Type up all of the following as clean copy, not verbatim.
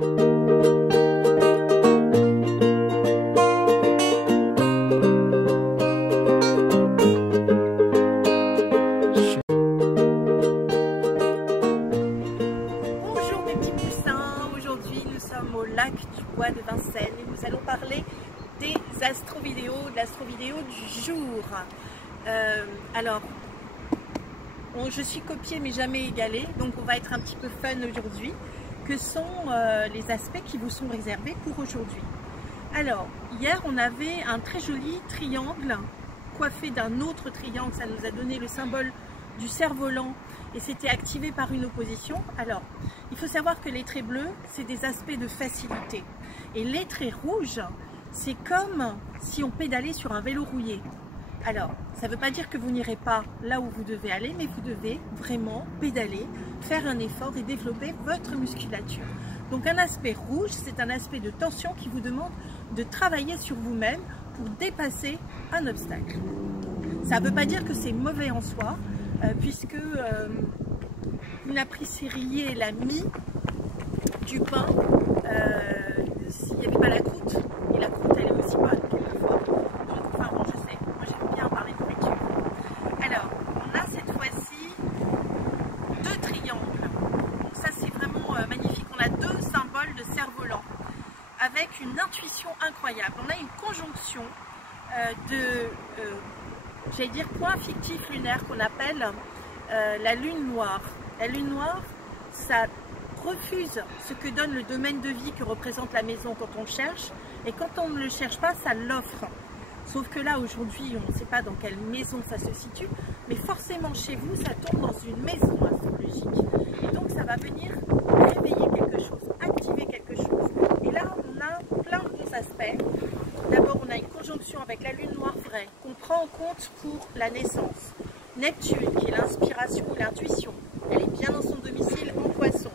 Au lac du bois de Vincennes et nous allons parler des astrovidéos, de l'astrovidéo du jour. Je suis copiée mais jamais égalée, donc on va être un petit peu fun aujourd'hui. Que sont les aspects qui vous sont réservés pour aujourd'hui? Alors, hier on avait un très joli triangle coiffé d'un autre triangle, ça nous a donné le symbole du cerf-volant et c'était activé par une opposition. Alors, il faut savoir que les traits bleus, c'est des aspects de facilité. Et les traits rouges, c'est comme si on pédalait sur un vélo rouillé. Alors, ça ne veut pas dire que vous n'irez pas là où vous devez aller, mais vous devez vraiment pédaler, faire un effort et développer votre musculature. Donc un aspect rouge, c'est un aspect de tension qui vous demande de travailler sur vous-même pour dépasser un obstacle. Ça ne veut pas dire que c'est mauvais en soi, puisque une apprécierie l'a mis du pain s'il n'y avait pas la croûte, et la croûte elle est aussi bonne quelquefois. Donc enfin bon, je sais, moi j'aime bien parler de nourriture. Alors on a cette fois-ci deux triangles, donc ça c'est vraiment magnifique. On a deux symboles de cerf-volant avec une intuition incroyable. On a une conjonction j'allais dire point fictif lunaire qu'on appelle la lune noire. La lune noire, ça refuse ce que donne le domaine de vie que représente la maison quand on cherche, et quand on ne le cherche pas, ça l'offre. Sauf que là, aujourd'hui, on ne sait pas dans quelle maison ça se situe, mais forcément chez vous, ça tombe dans une maison astrologique. Et donc, ça va venir réveiller quelque chose, activer quelque chose. Et là, on a plein de aspects. D'abord, on a une conjonction avec la lune noire vraie, qu'on prend en compte pour la naissance. Neptune, qui est l'inspiration ou l'intuition, elle est bien dans son domicile en Poisson.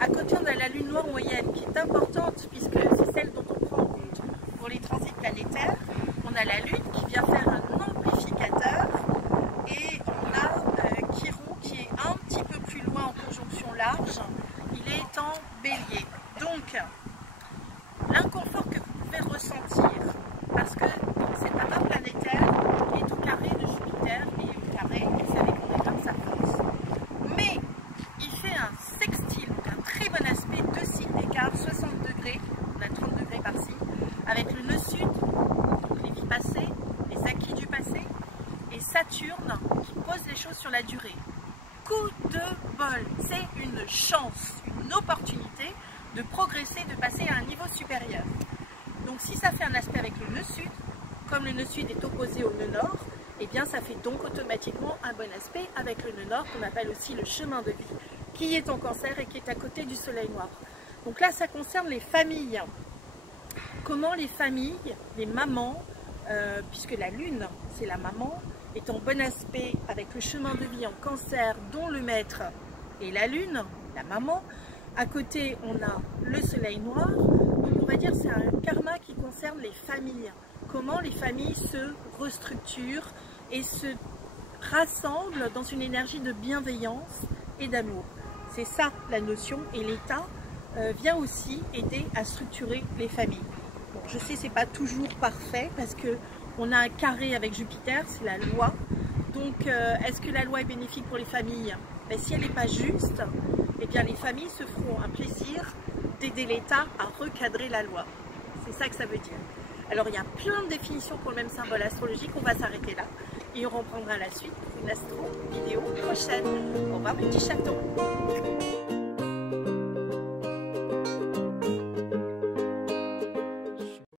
À côté, on a la lune noire moyenne, qui est importante, puisque c'est celle dont on prend en compte pour les transits planétaires. On a la lune qui vient faire un amplificateur, et on a Chiron qui est un petit peu plus loin en conjonction large, il est en bélier. Donc, l'inconfort que vous pouvez ressentir, parce que c'est un homme planétaire qui est au carré de Jupiter, et au carré, vous savez qu'on est comme sa force. Mais il fait un sextile, donc un très bon aspect, 2 signes d'écart, 60 degrés, on a 30 degrés par-ci, avec le nœud sud, donc les vies passées, les acquis du passé, et Saturne qui pose les choses sur la durée. Coup de bol, c'est une chance, une opportunité de progresser, de passer à un niveau supérieur. Donc si ça fait un aspect avec le nœud sud, comme le nœud sud est opposé au nœud nord, eh bien ça fait donc automatiquement un bon aspect avec le nœud nord, qu'on appelle aussi le chemin de vie, qui est en Cancer et qui est à côté du soleil noir. Donc là, ça concerne les familles. Comment les familles, les mamans, puisque la lune, c'est la maman, est en bon aspect avec le chemin de vie en Cancer, dont le maître est la lune, la maman. À côté, on a le soleil noir. Donc on va dire que c'est un karma qui concerne les familles. Comment les familles se restructurent et se rassemblent dans une énergie de bienveillance et d'amour. C'est ça la notion, et l'État vient aussi aider à structurer les familles. Bon, je sais, c'est pas toujours parfait parce que on a un carré avec Jupiter, c'est la loi. Donc est-ce que la loi est bénéfique pour les familles? Ben, si elle n'est pas juste, eh bien les familles se feront un plaisir d'aider l'État à recadrer la loi. C'est ça que ça veut dire. Alors il y a plein de définitions pour le même symbole astrologique, on va s'arrêter là et on reprendra la suite pour une astro vidéo prochaine. Au revoir mes petits chatons.